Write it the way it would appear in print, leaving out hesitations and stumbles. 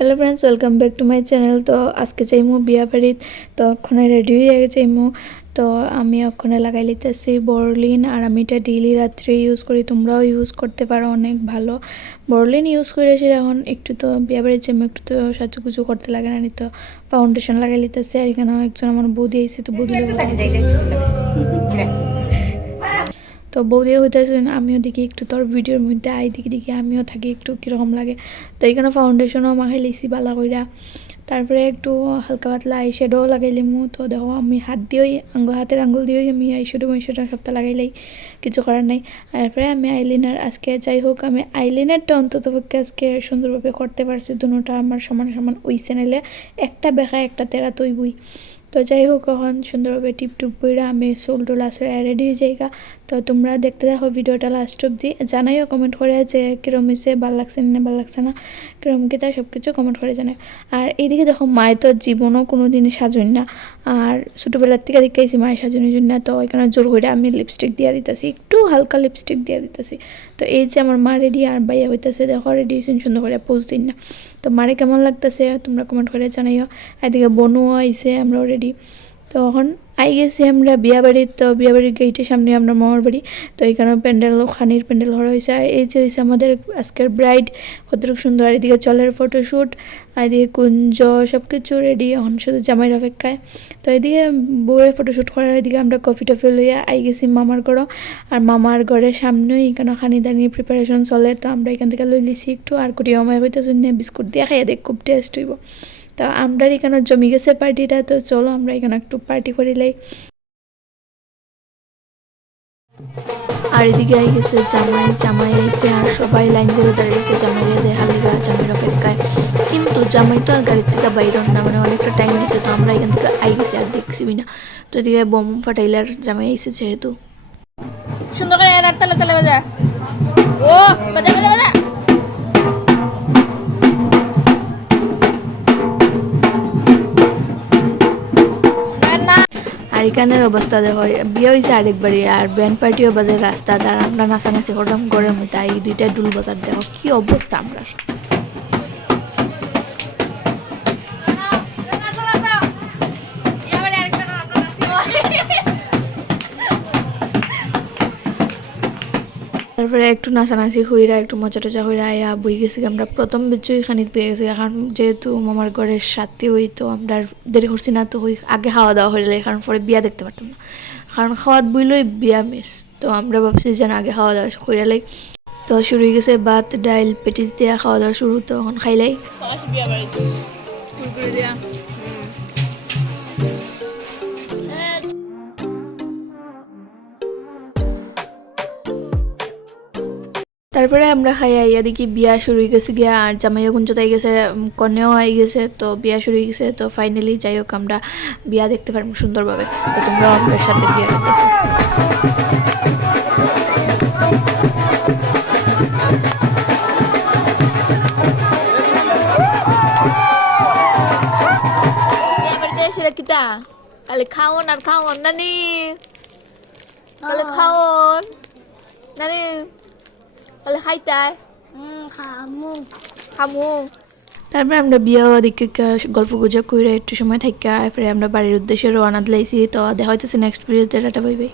Hello friends, welcome back to my channel. তো আজকে যাইমু বিয়া বাড়িত, তো ওখানে রেডি হয়ে যাইমু। তো আমি ওখানে লাগাই লিতেছি বরলিন, আর আমি এটা ডেইলি রাত্রে ইউজ করি, তোমরাও ইউজ করতে পারো, অনেক ভালো। বরলিন ইউজ করেছি এখন একটু, তো বিয়া বাড়ির যাইমু একটু, তো সাজুগুজু করতে লাগে না, তো ফাউন্ডেশন লাগাই লিতেছি। আর এখানে একজন আমার বৌদি আইসি, তো বৌদি তো বৌদিও হইতেছে আমিও দেখি একটু তোর ভিডিওর মধ্যে দেখি আমিও থাকি একটু কীরকম লাগে। তো এইখানে ফাউন্ডেশনও মাখাই লিছি বালা কইরা, তারপরে একটু হালকা পাতলা আইশ্যাডো লাগাইলিমু। তো দেখো আমি হাতের আঙ্গুল দিয়েই আমি আইশ্যাডো সবটা লাগাইলাই, কিছু করার নাই। তারপরে আমি আইলাইনার, আজকে যাই হোক আমি আইলাইনারটা অন্তত পক্ষে আজকে সুন্দরভাবে করতে পারছি। দুটোটা আমার সমান সমান ওই চ্যানেলে একটা বেখা একটা তেরা তৈবই। তো যাই হোক এখন সুন্দরভাবে টিপটুপ বইরা আমি চুল টুল আসলে রেডি হয়ে যাইগা। তো তোমরা দেখতে দেখো ভিডিওটা লাস্ট অবধি, জানাইও কমেন্ট করে যে কিরম হয়েছে, ভালো লাগছে না ভালো লাগছে না, কিরম কি তাই সব কিছু কমেন্ট করে জানাই। আর এইদিকে দেখো মায় তো জীবনও কোনো দিনই সাজুন না, আর ছোটোবেলার থেকে দেখেছি মায়ের সাজুনির জন্য। তো ওইখানে জোর করে আমি লিপস্টিক দিয়ে দিতেছি, একটু হালকা লিপস্টিক দিয়ে দিতেছি। তো এই যে আমার মা রেডি আর বাইয়া হইতেছে, দেখো রেডি হয়েছেন সুন্দর করে পোজ দিন না। তো মারে কেমন লাগতেছে তোমরা কমেন্ট করে জানাইও। এদিকে বনুও আইসে, আমরাও রেডি। তো এখন আই গেছি আমরা বিয়া বাড়ির, তো বিয়া বাড়ির গেটের সামনে আমরা মামার বাড়ি। তো এইখানে প্যান্ডেল, খানির প্যান্ডেল করা হয়েছে। আর এই যে হয়েছে আমাদের আজকের ব্রাইড, কতটুকু সুন্দর। আর এদিকে চলের ফটোশ্যুট, আর এদিকে কুঞ্জ, সব কিছু রেডি, এখন শুধু জামাইয়ের অপেক্ষায়। তো এদিকে বউয়ের ফটোশ্যুট করার, এদিকে আমরা কফি টফি লইয়া আই গেছি মামার ঘরও। আর মামার ঘরের সামনেই এখানে খানি দানিয়ে প্রিপারেশন চলে। তো আমরা এখান থেকে লই লিছি একটু, আর কুটি আমায় হইতেছে বিস্কুট দিয়ে খাইয়া দেখ, খুব টেস্ট হইব। তো আমরা এখানে জমি গেছে পার্টিটা, তো চলো আমরা এখানে একটু পার্টি করিলাই। আর এদিকে আই গেছে জামাই আইছে, আর সবাই লাইন ধরে দাঁড়িয়েছে জামাইয়ের দেখার লিগা, জামাইয়ের অপেক্ষায়। কিন্তু জামাই তো আর গাড়ির থেকে বাইরে না, মানে অনেকটা টাইম দিছে। তো আমরা এখান থেকে আই গেছি, আর দেখছি না। তো এদিকে বোম ফাটাইলার জামাই আইছে যেহেতু। সুন্দর করে তালে তালে বাজা, ও বাজা বাজা বাজা। আর এখানের অবস্থা দেখো, বিয়ে হয়েছে আরেকবারই, আর ব্যান্ড পার্টিও বাজে রাস্তা, আর আমরা নাচানাচি করলাম ঘরের মধ্যে। আর এই দুইটা ডুল বাজার দেখো কি অবস্থা আমরা। তারপরে একটু নাচানাচি হইরা, একটু মজা টজা হইরা আয়া বই গেছি আমরা। প্রথম বেচু খানিত পেয়ে গেছি, এখন যেহেতু মামার ঘরের সাথে হই, তো আমরা দেরি করছি না। তো হই আগে খাওয়া দাওয়া হইলে, কারণ পরে বিয়া দেখতে পারতাম না, কারণ খাওয়াত বইলই বিয়া মিস। তো আমরা ভাবছি যেন আগে খাওয়া দাওয়া কইরালাই। তো শুরু হয়ে গেছে ভাত ডাইল পেটিস দিয়া খাওয়া দাওয়া শুরু। তো এখন খাইলাই। তারপরে আমরা খাই আইয়া দেখি বিয়া শুরু হয়ে গেছে গিয়া, আর জামাইও গুঞ্জত আই গেছে, কনেও আই গেছে। তো বিয়া শুরু হয়ে গেছে। তো ফাইনালি যাই হোক আমরা বিয়া দেখতে পারবো সুন্দরভাবে। তো তোমরাও আমাদের সাথে বিয়া দেখো। কালে খাওন আর খাওন নানি, কালে খাওন নানি, কালে খাইতাই খামু খামু। তারপরে আমরা বিয়া দেখে গল্প গুজব করে একটু সময় থাকা, এরপরে আমরা বাড়ির উদ্দেশ্যে রওনা দিলাইছি। তো দেখা হইতেছে নেক্সট ভিডিওতে। Tata bye bye.